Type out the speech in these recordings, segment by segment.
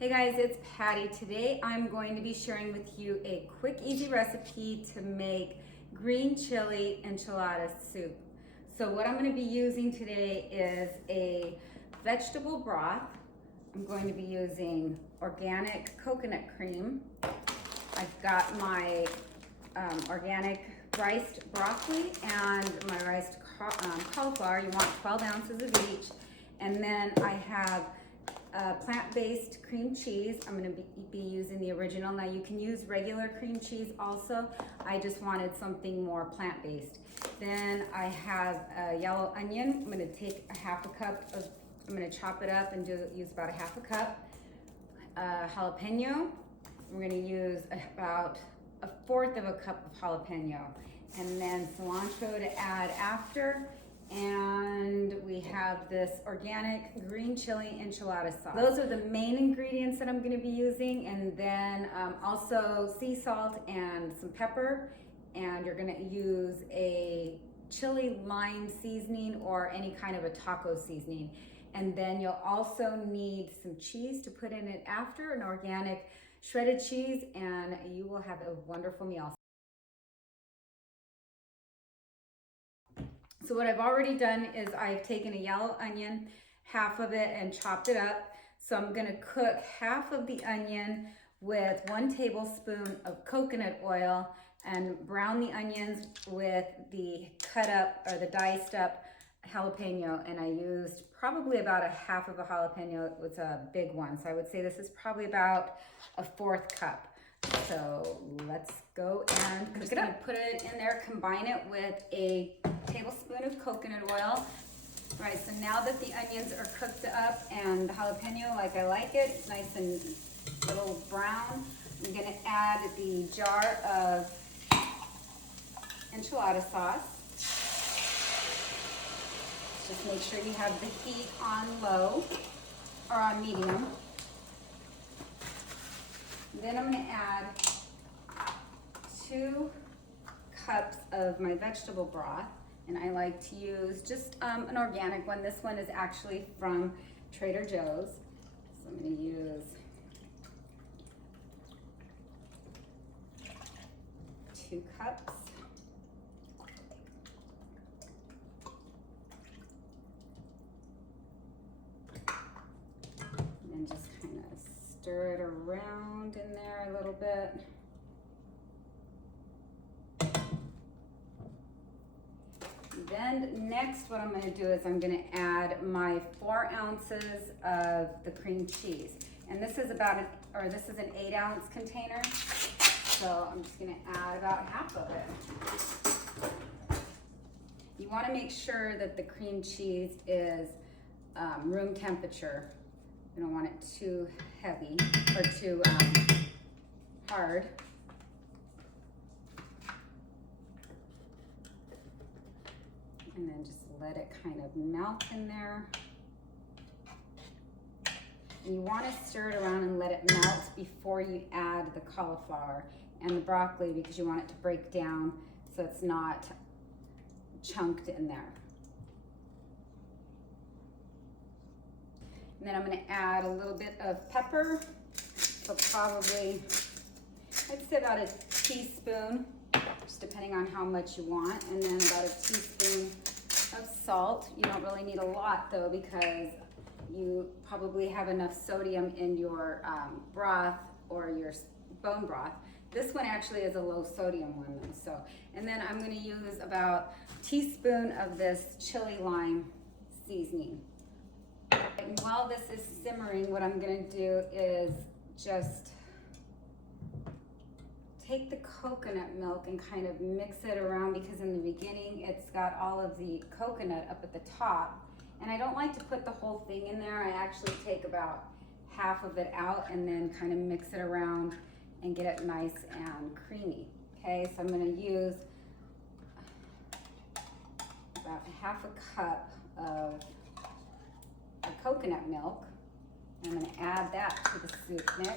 Hey guys, it's Patty. Today I'm going to be sharing with you a quick, easy recipe to make green chili enchilada soup. So what I'm going to be using today is a vegetable broth. I'm going to be using organic coconut cream. I've got my organic riced broccoli and my riced cauliflower. You want 12 ounces of each. And then I have plant-based cream cheese. I'm going to be using the original. Now you can use regular cream cheese also. I just wanted something more plant-based. Then I have a yellow onion. I'm going to take a half a cup of, I'm going to chop it up and use about a half a cup. Jalapeno. We're going to use about a fourth of a cup of jalapeno. And then cilantro to add after. And we have this organic green chili enchilada sauce. Those are the main ingredients that I'm going to be using, and then also sea salt and some pepper, and you're going to use a chili lime seasoning or any kind of a taco seasoning. And then you'll also need some cheese to put in it after, an organic shredded cheese, and you will have a wonderful meal. So what I've already done is I've taken a yellow onion, half of it, and chopped it up. So I'm gonna cook half of the onion with 1 tablespoon of coconut oil and brown the onions with the cut up or the diced up jalapeno. And I used probably about a half of a jalapeno. It was a big one. So I would say this is probably about a 1/4 cup. So let's go and cook it up. Put it in there, combine it with a tablespoon of coconut oil. All right, so now that the onions are cooked up and the jalapeno like I like it, nice and little brown, I'm gonna add the jar of enchilada sauce. Just make sure you have the heat on low or on medium. Then I'm going to add 2 cups of my vegetable broth, and I like to use just an organic one. This one is actually from Trader Joe's, so I'm going to use 2 cups. And then just kind of stir it around in there a little bit. Then next what I'm going to do is I'm going to add my 4 ounces of the cream cheese. And this is about this is an 8-ounce container. So I'm just going to add about half of it. You want to make sure that the cream cheese is room temperature. You don't want it too heavy or too hard. And then just let it kind of melt in there. And you want to stir it around and let it melt before you add the cauliflower and the broccoli, because you want it to break down so it's not chunked in there. And then I'm going to add a little bit of pepper, so probably, I'd say about a teaspoon, just depending on how much you want, and then about a teaspoon of salt. You don't really need a lot though, because you probably have enough sodium in your broth or your bone broth. This one actually is a low sodium one though, so. And then I'm going to use about a teaspoon of this chili lime seasoning. And while this is simmering, what I'm going to do is just take the coconut milk and kind of mix it around, because in the beginning it's got all of the coconut up at the top. And I don't like to put the whole thing in there. I actually take about half of it out and then kind of mix it around and get it nice and creamy. Okay, so I'm going to use about half a cup of coconut milk. I'm going to add that to the soup mix.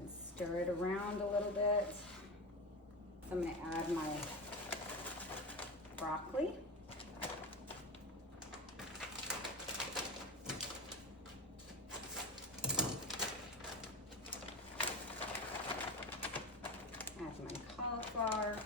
And stir it around a little So I'm gonna add my broccoli. Add my cauliflower.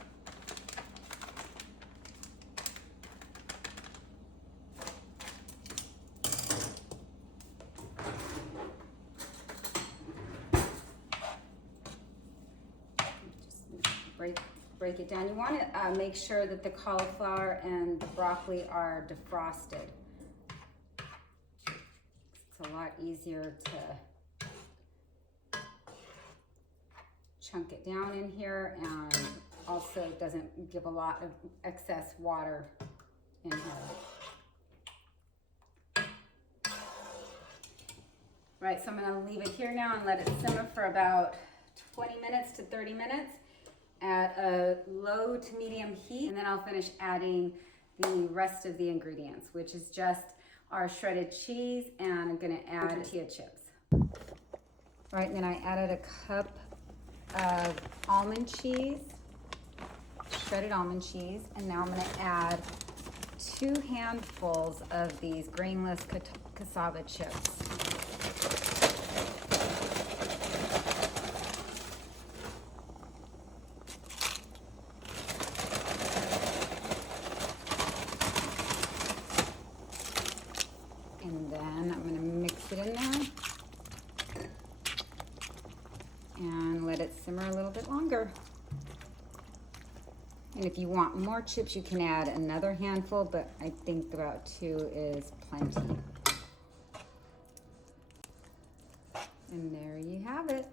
Break it down. You want to make sure that the cauliflower and the broccoli are defrosted. It's a lot easier to chunk it down in here, and also it doesn't give a lot of excess water in here. Right, so I'm going to leave it here now and let it simmer for about 20 minutes to 30 minutes. At a low to medium heat, and then I'll finish adding the rest of the ingredients, which is just our shredded cheese, and I'm gonna add tortilla chips. All right, and then I added a cup of almond cheese, shredded almond cheese, and now I'm gonna add 2 handfuls of these grainless cassava chips. And then I'm going to mix it in there and let it simmer a little bit longer. And if you want more chips, you can add another handful, but I think about 2 is plenty. And there you have it.